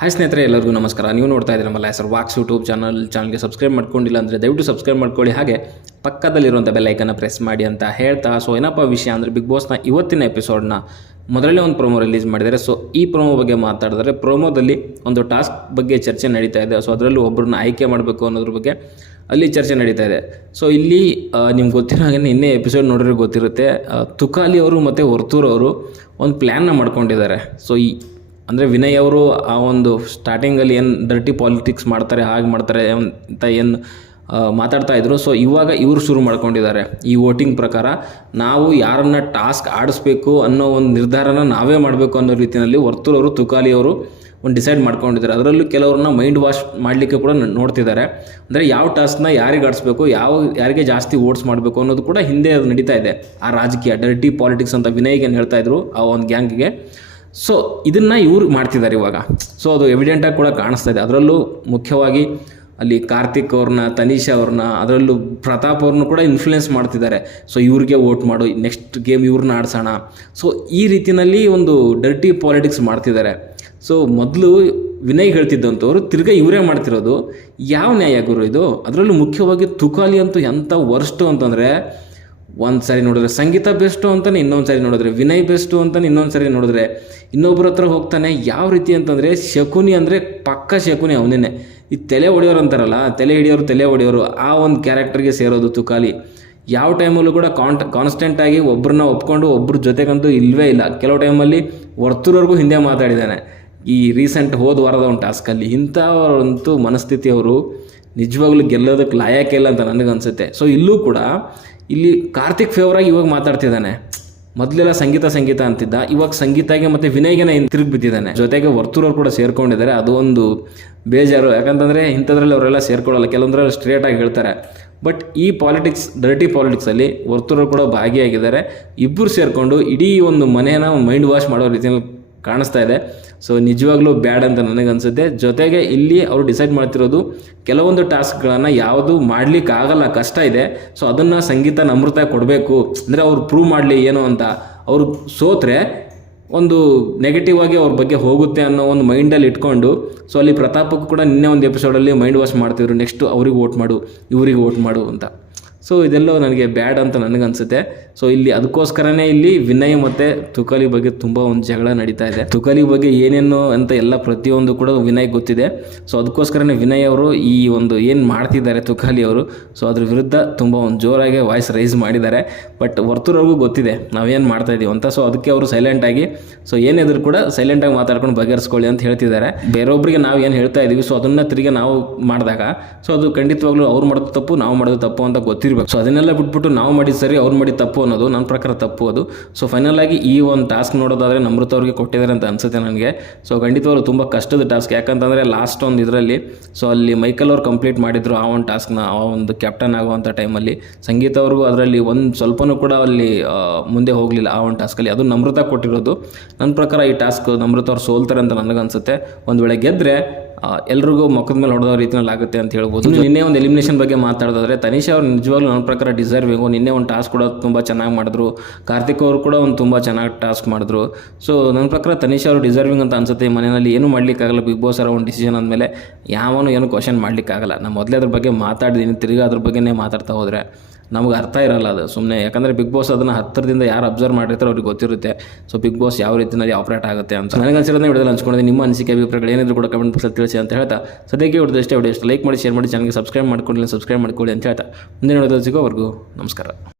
Hi ಸ್ನೇಹಿತರೆ, ಎಲ್ಲರಿಗೂ ನಮಸ್ಕಾರ. ನೀವು ನೋಡ್ತಾ ಇದ್ದೀರಿ ನಮ್ಮಲ್ಲ ಸರ್ ವಾಕ್ಸ್ ಯೂಟ್ಯೂಬ್ ಚಾನಲ್ ಚಾನಲ್ಗೆ ಸಬ್ಸ್ಕ್ರೈಬ್ ಮಾಡ್ಕೊಂಡಿಲ್ಲ ಅಂದರೆ ದಯವಿಟ್ಟು ಸಬ್ಸ್ಕ್ರೈಬ್ ಮಾಡ್ಕೊಳ್ಳಿ. ಹಾಗೆ ಪಕ್ಕದಲ್ಲಿರುವಂಥ ಬೆಲ್ಲೈಕನ್ನ ಪ್ರೆಸ್ ಮಾಡಿ ಅಂತ ಹೇಳ್ತಾ. ಸೊ ಏನಪ್ಪ ವಿಷಯ ಅಂದರೆ ಬಿಗ್ ಬಾಸ್ನ ಇವತ್ತಿನ ಎಪಿಸೋಡ್ನ ಮೊದಲನೇ ಒಂದು ಪ್ರೊಮೋ ರಿಲೀಸ್ ಮಾಡಿದ್ದಾರೆ. ಸೊ ಈ ಪ್ರೊಮೋ ಬಗ್ಗೆ ಮಾತಾಡಿದ್ರೆ ಪ್ರೊಮೋದಲ್ಲಿ ಒಂದು ಟಾಸ್ಕ್ ಬಗ್ಗೆ ಚರ್ಚೆ ನಡೀತಾ ಇದೆ. ಸೊ ಅದರಲ್ಲೂ ಒಬ್ಬರನ್ನ ಆಯ್ಕೆ ಮಾಡಬೇಕು ಅನ್ನೋದ್ರ ಬಗ್ಗೆ ಅಲ್ಲಿ ಚರ್ಚೆ ನಡೀತಾ ಇದೆ. ಸೊ ಇಲ್ಲಿ ನಿಮ್ಗೆ ಗೊತ್ತಿರೋ ಹಾಗೆ ನಿನ್ನೆ ಎಪಿಸೋಡ್ ನೋಡಿದ್ರೆ ಗೊತ್ತಿರುತ್ತೆ. ತುಕಾಲಿ ಅವರು ಮತ್ತು ವರ್ತೂರ್ ಅವರು ಒಂದು ಪ್ಲ್ಯಾನ್ನ ಮಾಡ್ಕೊಂಡಿದ್ದಾರೆ. ಸೊ ಈ ಅಂದರೆ ವಿನಯ್ ಅವರು ಆ ಒಂದು ಸ್ಟಾರ್ಟಿಂಗಲ್ಲಿ ಏನು ಡರ್ಟಿ ಪಾಲಿಟಿಕ್ಸ್ ಮಾಡ್ತಾರೆ, ಹಾಗೆ ಮಾಡ್ತಾರೆ ಅಂತ ಏನು ಮಾತಾಡ್ತಾ ಇದ್ರು. ಸೊ ಇವಾಗ ಇವರು ಶುರು ಮಾಡ್ಕೊಂಡಿದ್ದಾರೆ ಈ ವೋಟಿಂಗ್ ಪ್ರಕಾರ. ನಾವು ಯಾರನ್ನ ಟಾಸ್ಕ್ ಆಡಿಸ್ಬೇಕು ಅನ್ನೋ ಒಂದು ನಿರ್ಧಾರನ ನಾವೇ ಮಾಡಬೇಕು ಅನ್ನೋ ರೀತಿಯಲ್ಲಿ ವರ್ತೂರವರು ತುಕಾಲಿ ಅವರು ಒಂದು ಡಿಸೈಡ್ ಮಾಡ್ಕೊಂಡಿದ್ದಾರೆ. ಅದರಲ್ಲೂ ಕೆಲವ್ರನ್ನ ಮೈಂಡ್ ವಾಶ್ ಮಾಡಲಿಕ್ಕೆ ಕೂಡ ನೋಡ್ತಿದ್ದಾರೆ. ಅಂದರೆ ಯಾವ ಟಾಸ್ಕ್ನ ಯಾರಿಗೆ ಆಡಿಸ್ಬೇಕು, ಯಾವ, ಯಾರಿಗೆ ಜಾಸ್ತಿ ಓಟ್ಸ್ ಮಾಡಬೇಕು ಅನ್ನೋದು ಕೂಡ ಹಿಂದೆ ಅದು ನಡೀತಾ ಇದೆ. ಆ ರಾಜಕೀಯ ಡರ್ಟಿ ಪಾಲಿಟಿಕ್ಸ್ ಅಂತ ವಿನಯ್ಗೆ ಏನು ಹೇಳ್ತಾ ಇದ್ರು ಆ ಒಂದು ಗ್ಯಾಂಗಿಗೆ ಸೊ ಇದನ್ನು ಇವರು ಮಾಡ್ತಿದ್ದಾರೆ ಇವಾಗ. ಸೊ ಅದು ಎವಿಡೆಂಟಾಗಿ ಕೂಡ ಕಾಣಿಸ್ತಾ ಇದೆ. ಅದರಲ್ಲೂ ಮುಖ್ಯವಾಗಿ ಅಲ್ಲಿ ಕಾರ್ತಿಕ್ ಅವ್ರನ್ನ ತನೀಶ್ ಅವ್ರನ್ನ, ಅದರಲ್ಲೂ ಪ್ರತಾಪ್ ಅವ್ರನ್ನ ಕೂಡ ಇನ್ಫ್ಲುಯೆನ್ಸ್ ಮಾಡ್ತಿದ್ದಾರೆ. ಸೊ ಇವ್ರಿಗೆ ವೋಟ್ ಮಾಡು ನೆಕ್ಸ್ಟ್ ಗೇಮ್ ಇವ್ರನ್ನ ಆಡ್ಸೋಣ. ಸೊ ಈ ರೀತಿಯಲ್ಲಿ ಒಂದು ಡರ್ಟಿ ಪಾಲಿಟಿಕ್ಸ್ ಮಾಡ್ತಿದ್ದಾರೆ. ಸೊ ಮೊದಲು ವಿನಯ್ ಹೇಳ್ತಿದ್ದಂಥವ್ರು ತಿರ್ಗಾ ಇವರೇ ಮಾಡ್ತಿರೋದು, ಯಾವ ನ್ಯಾಯ ಗುರು ಇದು? ಅದರಲ್ಲೂ ಮುಖ್ಯವಾಗಿ ತುಕಾಲಿ ಅಂತೂ ಎಂಥ ವರ್ಷ್ಟು ಅಂತಂದರೆ ಒಂದು ಸಾರಿ ನೋಡಿದ್ರೆ ಸಂಗೀತ ಬೆಸ್ಟು ಅಂತಾನೆ ಇನ್ನೊಂದು ಸಾರಿ ನೋಡಿದ್ರೆ ವಿನಯ್ ಬೆಸ್ಟು ಅಂತಾನೆ ಇನ್ನೊಂದು ಸಾರಿ ನೋಡಿದ್ರೆ ಇನ್ನೊಬ್ಬರ ಹತ್ರ ಹೋಗ್ತಾನೆ, ಯಾವ ರೀತಿ ಅಂತಂದರೆ ಶಕುನಿ ಅಂದರೆ ಪಕ್ಕ ಶಕುನಿ ಅವನೇ ಈ ತಲೆ ಹೊಡೆಯೋರು ಅಂತಾರಲ್ಲ ತಲೆ ಹಿಡಿಯೋರು ತಲೆ ಹೊಡೆಯೋರು ಆ ಒಂದು ಕ್ಯಾರೆಕ್ಟರ್ಗೆ ಸೇರೋದು ತುಕಾಲಿ. ಯಾವ ಟೈಮಲ್ಲೂ ಕೂಡ ಕಾಂಟ್ ಕಾನ್ಸ್ಟೆಂಟಾಗಿ ಒಬ್ಬರನ್ನ ಒಪ್ಕೊಂಡು ಒಬ್ಬರ ಜೊತೆಗಂತೂ ಇಲ್ಲವೇ ಇಲ್ಲ. ಕೆಲವು ಟೈಮಲ್ಲಿ ವರ್ತುರವರೆಗೂ ಹಿಂದೆ ಮಾತಾಡಿದ್ದಾನೆ ಈ ರೀಸೆಂಟ್ ಹೋದ ವಾರದ ಒಂದು ಟಾಸ್ಕಲ್ಲಿ ಇಂಥವರಂತೂ ಮನಸ್ಥಿತಿ ಅವರು ನಿಜವಾಗ್ಲೂ ಗೆಲ್ಲೋದಕ್ಕೆ ಲಾಯಕ್ಕೆ ಇಲ್ಲ ಅಂತ ನನಗನ್ಸುತ್ತೆ. ಸೊ ಇಲ್ಲೂ ಕೂಡ ಇಲ್ಲಿ ಕಾರ್ತಿಕ್ ಫೇವರಾಗಿ ಇವಾಗ ಮಾತಾಡ್ತಿದ್ದಾನೆ. ಮೊದಲೆಲ್ಲ ಸಂಗೀತ ಸಂಗೀತ ಅಂತಿದ್ದ. ಇವಾಗ ಸಂಗೀತಗೆ ಮತ್ತು ವಿನಯ್ಗೆನ ತಿರುಗಿ ಬಿದ್ದಿದ್ದಾನೆ. ಜೊತೆಗೆ ವರ್ತೂರವ್ರು ಕೂಡ ಸೇರ್ಕೊಂಡಿದ್ದಾರೆ. ಅದು ಒಂದು ಬೇಜಾರು. ಯಾಕಂತಂದರೆ ಇಂಥದ್ರಲ್ಲಿ ಅವರೆಲ್ಲ ಸೇರ್ಕೊಳ್ಳಲ್ಲ. ಕೆಲವೊಂದರಲ್ಲಿ ಸ್ಟ್ರೇಟಾಗಿ ಹೇಳ್ತಾರೆ. ಬಟ್ ಈ ಪಾಲಿಟಿಕ್ಸ್ ಡರ್ಟಿ ಪಾಲಿಟಿಕ್ಸಲ್ಲಿ ವರ್ತೂರವ್ರು ಕೂಡ ಭಾಗಿಯಾಗಿದ್ದಾರೆ. ಇಬ್ಬರು ಸೇರಿಕೊಂಡು ಇಡೀ ಒಂದು ಮನೇನ ಮೈಂಡ್ ವಾಶ್ ಮಾಡೋ ರೀತಿಯಲ್ಲಿ ಕಾಣಿಸ್ತಾ ಇದೆ. ಸೊ ನಿಜವಾಗ್ಲೂ ಬ್ಯಾಡ್ ಅಂತ ನನಗನ್ಸುತ್ತೆ ಜೊತೆಗೆ ಇಲ್ಲಿ ಅವರು ಡಿಸೈಡ್ ಮಾಡ್ತಿರೋದು ಕೆಲವೊಂದು ಟಾಸ್ಕ್ಗಳನ್ನು ಯಾವುದು ಮಾಡ್ಲಿಕ್ಕೆ ಆಗಲ್ಲ, ಕಷ್ಟ ಇದೆ. ಸೊ ಅದನ್ನು ಸಂಗೀತ ನಮೃತ ಕೊಡಬೇಕು. ಅಂದರೆ ಅವ್ರು ಪ್ರೂವ್ ಮಾಡಲಿ ಏನು ಅಂತ. ಅವರು ಸೋತ್ರೆ ಒಂದು ನೆಗೆಟಿವ್ ಆಗಿ ಅವ್ರ ಬಗ್ಗೆ ಹೋಗುತ್ತೆ ಅನ್ನೋ ಒಂದು ಮೈಂಡಲ್ಲಿ ಇಟ್ಕೊಂಡು ಸೊ ಅಲ್ಲಿ ಪ್ರತಾಪಕ್ಕೂ ಕೂಡ ನಿನ್ನೆ ಒಂದು ಎಪಿಸೋಡಲ್ಲಿ ಮೈಂಡ್ ವಾಶ್ ಮಾಡ್ತಿದ್ರು. ನೆಕ್ಸ್ಟ್ ಅವ್ರಿಗೆ ವೋಟ್ ಮಾಡು, ಇವ್ರಿಗೆ ವೋಟ್ ಮಾಡು ಅಂತ. ಸೊ ಇದೆಲ್ಲ ನನಗೆ ಬ್ಯಾಡ್ ಅಂತ ನನಗನ್ಸುತ್ತೆ. ಸೊ ಇಲ್ಲಿ ಅದಕ್ಕೋಸ್ಕರನೇ ಇಲ್ಲಿ ವಿನಯ್ ಮತ್ತು ತುಕಾಲಿ ಬಗ್ಗೆ ತುಂಬ ಒಂದು ಜಗಳ ನಡೀತಾ ಇದೆ. ತುಕಾಲಿ ಬಗ್ಗೆ ಏನೇನು ಅಂತ ಎಲ್ಲ ಪ್ರತಿಯೊಂದು ಕೂಡ ವಿನಯ್ ಗೊತ್ತಿದೆ. ಸೊ ಅದಕ್ಕೋಸ್ಕರನೇ ವಿನಯ್ ಅವರು ಈ ಒಂದು ಏನು ಮಾಡ್ತಿದ್ದಾರೆ ತುಕಾಲಿ ಅವರು ಸೊ ಅದ್ರ ವಿರುದ್ಧ ತುಂಬ ಒಂದು ಜೋರಾಗಿ ವಾಯ್ಸ್ ರೈಸ್ ಮಾಡಿದ್ದಾರೆ. ಬಟ್ ವರ್ತೂರವ್ರಿಗೂ ಗೊತ್ತಿದೆ, ನಾವೇನು ಮಾಡ್ತಾ ಇದೀವಿ ಅಂತ. ಸೊ ಅದಕ್ಕೆ ಅವರು ಸೈಲೆಂಟಾಗಿ ಸೊ ಏನಿದ್ರು ಕೂಡ ಸೈಲೆಂಟಾಗಿ ಮಾತಾಡ್ಕೊಂಡು ಬಗೆಹರಿಸ್ಕೊಳ್ಳಿ ಅಂತ ಹೇಳ್ತಿದ್ದಾರೆ. ಬೇರೊಬ್ಬರಿಗೆ ನಾವು ಏನು ಹೇಳ್ತಾ ಇದ್ದೀವಿ ಸೊ ಅದನ್ನು ತಿರುಗಿ ನಾವು ಮಾಡಿದಾಗ ಸೊ ಅದು ಖಂಡಿತವಾಗ್ಲೂ ಅವ್ರು ಮಾಡೋದು ತಪ್ಪು, ನಾವು ಮಾಡೋದು ತಪ್ಪು ಅಂತ ಗೊತ್ತಿರಬೇಕು ಸೊ ಅದನ್ನೆಲ್ಲ ಬಿಟ್ಬಿಟ್ಟು ನಾವು ಮಾಡಿದ ಸರಿ ಅವ್ರು ಮಾಡಿದ ತಪ್ಪು ಅನ್ನೋದು ನನ್ನ ಪ್ರಕಾರ ತಪ್ಪು ಅದು. ಸೊ ಫೈನಲ್ ಆಗಿ ಈ ಒಂದು ಟಾಸ್ಕ್ ನೋಡೋದಾದರೆ ನಮೃತ ಅವ್ರಿಗೆ ಕೊಟ್ಟಿದ್ದಾರೆ ಅಂತ ಅನಿಸುತ್ತೆ ನನಗೆ. ಸೊ ಖಂಡಿತವಾಗ್ಲು ತುಂಬ ಕಷ್ಟದ ಟಾಸ್ಕ್ ಯಾಕಂತಂದರೆ ಲಾಸ್ಟ್ ಒಂದು ಇದರಲ್ಲಿ ಸೊ ಅಲ್ಲಿ ಮೈಕಲ್ ಅವ್ರು ಕಂಪ್ಲೀಟ್ ಮಾಡಿದ್ರು ಆ ಒಂದು ಟಾಸ್ಕ್ನ ಆ ಒಂದು ಕ್ಯಾಪ್ಟನ್ ಆಗುವಂಥ ಟೈಮಲ್ಲಿ ಸಂಗೀತ ಅವ್ರಿಗೂ ಅದರಲ್ಲಿ ಒಂದು ಸ್ವಲ್ಪನೂ ಕೂಡ ಅಲ್ಲಿ ಮುಂದೆ ಹೋಗಲಿಲ್ಲ ಆ ಒಂದು ಟಾಸ್ಕಲ್ಲಿ ಅದು ನಮೃತ ಕೊಟ್ಟಿರೋದು. ನನ್ನ ಪ್ರಕಾರ ಈ ಟಾಸ್ಕ್ ನಮೃತ ಅವ್ರು ಸೋಲ್ತಾರೆ ಅಂತ ನನಗನ್ಸುತ್ತೆ. ಒಂದು ವೇಳೆ ಗೆದ್ದರೆ ಎಲ್ರಿಗೂ ಮುಖದ ಮೇಲೆ ಹೊಡೆದೋ ರೀತಿಯಲ್ಲಿ ಆಗುತ್ತೆ ಅಂತ ಹೇಳ್ಬೋದು. ನಿನ್ನೆ ಒಂದು ಎಲಿಮಿನೇಷನ್ ಬಗ್ಗೆ ಮಾತಾಡೋದಾದ್ರೆ ತನಿಷಾ ಅವ್ರು ನಿಜವಾಗ್ಲೂ ನನ್ನ ಪ್ರಕಾರ ಡಿಸರ್ವಿಂಗು ನಿನ್ನೆ ಒಂದು ಟಾಸ್ಕ್ ಕೂಡ ತುಂಬ ಚೆನ್ನಾಗಿ ಮಾಡಿದ್ರು. ಕಾರ್ತಿಕ್ ಅವರು ಕೂಡ ಒಂದು ತುಂಬ ಚೆನ್ನಾಗಿ ಟಾಸ್ಕ್ ಮಾಡಿದ್ರು. ಸೊ ನನ್ನ ಪ್ರಕಾರ ತನಿಷಾ ಅವರು ಡಿಸರ್ವಿಂಗ್ ಅಂತ ಅನ್ಸುತ್ತೆ. ಮನೆಯಲ್ಲಿ ಏನು ಮಾಡಲಿಕ್ಕಾಗಲ್ಲ. ಬಿಗ್ ಬಾಸ್ ಅವರ ಒಂದು ಡಿಸಿಷನ್ ಅಂದಮೇಲೆ ಯಾವನು ಏನು ಕ್ವಶನ್ ಮಾಡಲಿಕ್ಕಾಗಲ್ಲ. ನಾನು ಮೊದಲೇ ಅದ್ರ ಬಗ್ಗೆ ಮಾತಾಡಿದ್ದೀನಿ ತಿರ್ಗಿ ಅದ್ರ ಬಗ್ಗೆನೇ ಮಾತಾಡ್ತಾ ಹೋದರೆ. ನಮ್ಗೆ ಅರ್ಥ ಇರಲ್ಲ ಅದು. ಸುಮ್ಮನೆ ಯಾಕಂದರೆ ಬಿಗ್ ಬಾಸ್ ಅದನ್ನು ಹತ್ತಿರದಿಂದ ಯಾರು ಅಬ್ಸರ್ವ್ ಮಾಡಿರ್ತಾರೆ ಅವ್ರಿಗೆ ಗೊತ್ತಿರುತ್ತೆ. ಸೊ ಬಿಗ್ ಬಾಸ್ ಯಾವ ರೀತಿಯಲ್ಲಿ ಆಪ್ರೇಟ್ ಆಗುತ್ತೆ ಅಂತ. ನನಗೆ ಅನ್ಸಿರೋದನ್ನ ವಿಡಿಯೋದಲ್ಲಿ ಹಂಚ್ಕೊಂಡಿದ್ದೀನಿ ನಿಮ್ಮ ಅನಿಸಿಕೆ, ಅಭಿಪ್ರಾಯಗಳು ಏನಿದ್ರು ಕೂಡ ಕಮೆಂಟ್ ಬಾಕ್ಸಲ್ಲಿ ತಿಳಿಸಿ ಅಂತ ಹೇಳ್ತಾ. ಸದ್ಯಕ್ಕೆ ಇವ್ರದ್ದು ಇಷ್ಟೇ ವಿಡಿಯೋ ಎಷ್ಟು ಲೈಕ್ ಮಾಡಿ ಶೇರ್ ಮಾಡಿ ಚಾನಲ್ಗೆ ಸಬ್ಸ್ಕ್ರೈಬ್ ಮಾಡ್ಕೊಳ್ಳಿ ಸಬ್ಸ್ಕ್ರೈಬ್ ಮಾಡ್ಕೊಳ್ಳಿ ಅಂತ ಹೇಳ್ತಾ. ಮುಂದಿನ ವಿಡಿಯೋದಲ್ಲಿ ಸಿಗೋವರೆಗೂ ನಮಸ್ಕಾರ.